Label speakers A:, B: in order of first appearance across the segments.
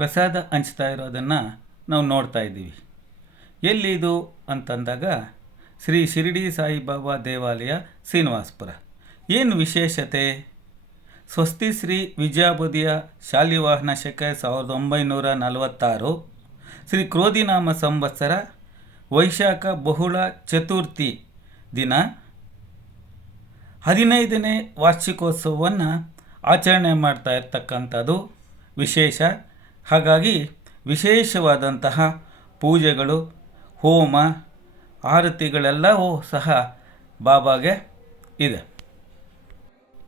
A: ಪ್ರಸಾದ ಹಂಚ್ತಾ ಇರೋದನ್ನು ನಾವು ನೋಡ್ತಾ ಇದ್ದೀವಿ. ಎಲ್ಲಿದು ಅಂತಂದಾಗ ಶ್ರೀ ಶಿರಡಿ ಸಾಯಿಬಾಬಾ ದೇವಾಲಯ ಶ್ರೀನಿವಾಸಪುರ. ಏನು ವಿಶೇಷತೆ? ಸ್ವಸ್ತಿ ಶ್ರೀ ವಿಜಯಾಬುದಿಯ ಶಾಲಿವಾಹನ ಶಕ ಸಾವಿರದ ಒಂಬೈನೂರ ನಲವತ್ತಾರು, ಶ್ರೀ ಕ್ರೋಧಿನಾಮ ಸಂವತ್ಸರ, ವೈಶಾಖ ಬಹುಳ ಚತುರ್ಥಿ ದಿನ, ಹದಿನೈದನೇ ವಾರ್ಷಿಕೋತ್ಸವವನ್ನು ಆಚರಣೆ ಮಾಡ್ತಾ ಇರ್ತಕ್ಕಂಥದ್ದು ವಿಶೇಷ. ಹಾಗಾಗಿ ವಿಶೇಷವಾದಂತಹ ಪೂಜೆಗಳು, ಹೋಮ, ಆರತಿಗಳೆಲ್ಲವೂ ಸಹ ಬಾಬಾಗೆ ಇದೆ.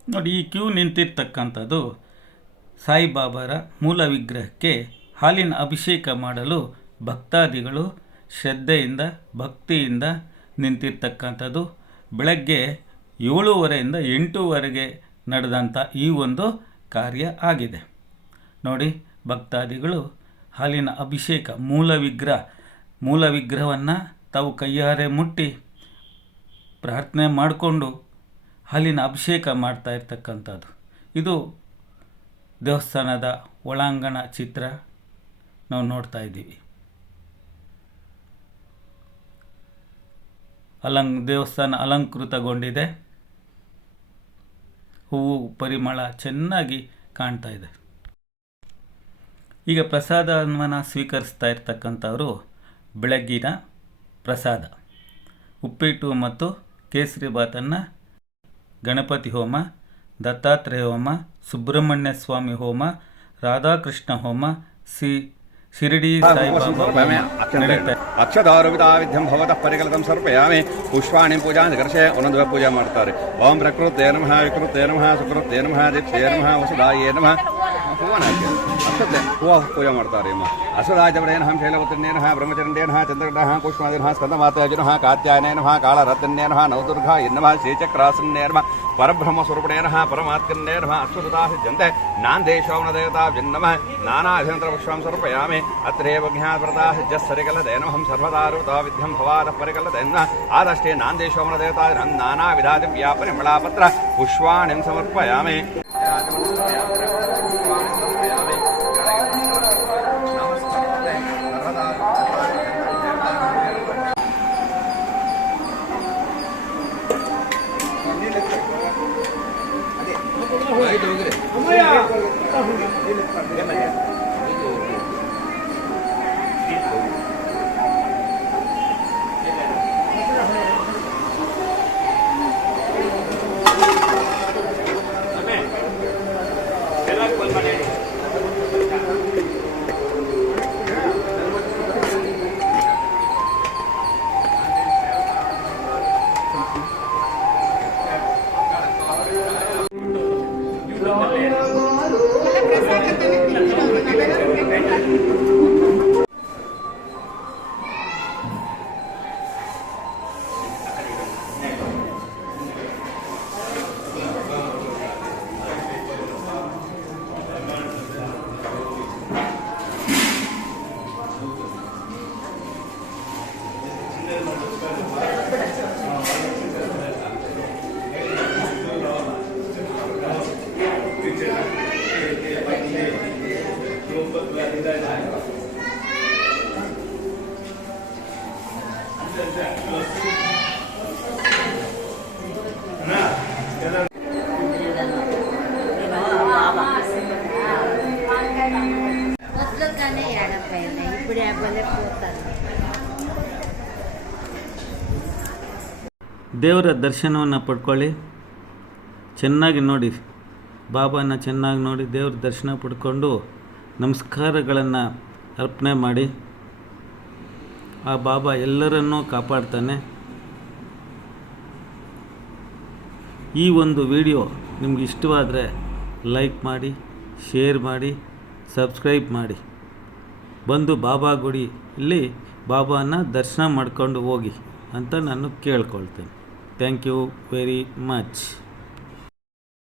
A: ನೋಡಿ, ಈ ಕ್ಯೂ ನಿಂತಿರ್ತಕ್ಕಂಥದ್ದು ಸಾಯಿಬಾಬಾರ ಮೂಲ ವಿಗ್ರಹಕ್ಕೆ ಹಾಲಿನ ಅಭಿಷೇಕ ಮಾಡಲು ಭಕ್ತಾದಿಗಳು ಶ್ರದ್ಧೆಯಿಂದ, ಭಕ್ತಿಯಿಂದ ನಿಂತಿರ್ತಕ್ಕಂಥದ್ದು. ಬೆಳಗ್ಗೆ ಏಳುವರೆಯಿಂದ ಎಂಟೂವರೆಗೆ ನಡೆದಂಥ ಈ ಒಂದು ಕಾರ್ಯ ಆಗಿದೆ. ನೋಡಿ ಭಕ್ತಾದಿಗಳು ಹಾಲಿನ ಅಭಿಷೇಕ, ಮೂಲ ವಿಗ್ರಹ, ಮೂಲ ವಿಗ್ರಹವನ್ನು ತಾವು ಕೈಯಾರೆ ಮುಟ್ಟಿ ಪ್ರಾರ್ಥನೆ ಮಾಡಿಕೊಂಡು ಹಾಲಿನ ಅಭಿಷೇಕ ಮಾಡ್ತಾ ಇರ್ತಕ್ಕಂಥದ್ದು. ಇದು ದೇವಸ್ಥಾನದ ಒಳಾಂಗಣ ಚಿತ್ರ ನಾವು ನೋಡ್ತಾ ಇದ್ದೀವಿ. ಅಲಂಗ್ ದೇವಸ್ಥಾನ ಅಲಂಕೃತಗೊಂಡಿದೆ. ಹೂವು, ಪರಿಮಳ ಚೆನ್ನಾಗಿ ಕಾಣ್ತಾ ಇದೆ. ಈಗ ಪ್ರಸಾದವನ್ನು ಸ್ವೀಕರಿಸ್ತಾ ಇರ್ತಕ್ಕಂಥವರು ಬೆಳಗ್ಗಿನ ಪ್ರಸಾದ. ಉಪ್ಪಿಟ್ಟು ಮತ್ತು ಕೇಸರಿ ಬಾತನ್ನು ಗಣಪತಿ ಹೋಮ ದತ್ತಾತ್ರೇಯ ಹೋಮ ಸುಬ್ರಹ್ಮಣ್ಯ ಸ್ವಾಮಿ ಹೋಮ ರಾಧಾಕೃಷ್ಣ ಹೋಮ ಸಿ ಶಿರಡಿ
B: ಅಕ್ಷದಾರುವಿತಾವಿಧ್ಯಂ ಭವತಃ ಪರಿಕಲಿತಂ ಸರ್ಪಯಾಮಿ ಪುಷ್ಪಾಣಿ ಪೂಜಾ ನಿಕರ್ಷೆ ಒಂದೊಂದು ಪೂಜೆ ಮಾಡ್ತಾರೆ. ಓಂ ಪ್ರಕೃತೇ ನಮಃ ವಿಕೃತೇ ನಮಃ ಸುಕೃತೇ ನಮಃ ದೀಪ್ತೇ ನಮಃ ವಸುದಾಯೇ ನಮಃ. ಹೂವನ ಹಾಕಿ ಅಕ್ಷತೆ ಹೂವ ಪೂಜೆ ಮಾಡ್ತಾರೆ ಅಮ್ಮ ಅಸುರಾಜವರೇನ ಶೈಲವತನ್ನೇನ ಬ್ರಹ್ಮಚಂಡೇನ ಚಂದ್ರಗ್ರಹ ಪುಷ್ಪಾದಿನ ಸ್ಕಂದಮಾತಾಜಿನ ಕಾತ್ಯಾಯನೇನ ಕಾಳರತ್ನೇನ ನವದುರ್ಗ ಎನ್ನಮ ಶ್ರೀಚಕ್ರಾಸನ್ನೇನ ಪರಬ್ರಹ್ಮ ಸ್ವರೂಪಣೇನ ಪರಮಾತ್ಮನ್ನೇನ ಅಶ್ವತುತಾ ಸಿದ್ಧಂತೆ ನಾಂದೇಶೋಮನ ದೇವತಾ ಭಿನ್ನಮ ನಾನಾಧಿನಂತರ ಪುಷ್ಪಂ ಸಮರ್ಪಯಾಮಿ ಅತ್ರೇವ ಜ್ಞಾನವ್ರತಾ ಸಿದ್ಧಸ್ಸರಿಕಲದೇನಮಹಂ ಸರ್ವದಾರುತಾ ವಿದ್ಯಂ ಭವಾದ ಪರಿಕಲದೇನ ಆದಷ್ಟೇ ನಾಂದೇಶೋಮನ ದೇವತಾ ನಾನಾ ವಿಧಾತಿ ವ್ಯಾಪರಿ ಮಳಾಪತ್ರ ಪುಷ್ಪಾಣಿಂ ಸಮರ್ಪಯಾಮಿ
C: ಅದೇ
A: ದೇವರ ದರ್ಶನವನ್ನು ಪಡ್ಕೊಳ್ಳಿ. ಚೆನ್ನಾಗಿ ನೋಡಿ. ಬಾಬಾನ ಚೆನ್ನಾಗಿ ನೋಡಿ ದೇವ್ರ ದರ್ಶನ ಪಡ್ಕೊಂಡು ನಮಸ್ಕಾರಗಳನ್ನು ಅರ್ಪಣೆ ಮಾಡಿ. ಆ ಬಾಬಾ ಎಲ್ಲರನ್ನೂ ಕಾಪಾಡ್ತಾನೆ. ಈ ಒಂದು ವಿಡಿಯೋ ನಿಮ್ಗೆ ಇಷ್ಟವಾದರೆ ಲೈಕ್ ಮಾಡಿ, ಶೇರ್ ಮಾಡಿ, ಸಬ್ಸ್ಕ್ರೈಬ್ ಮಾಡಿ. ಬಂದು ಬಾಬಾ ಗುಡಿ ಇಲ್ಲಿ ಬಾಬಾನ ದರ್ಶನ ಮಾಡ್ಕೊಂಡು ಹೋಗಿ ಅಂತ ನಾನು ಕೇಳ್ಕೊಳ್ತೇನೆ. Thank you very much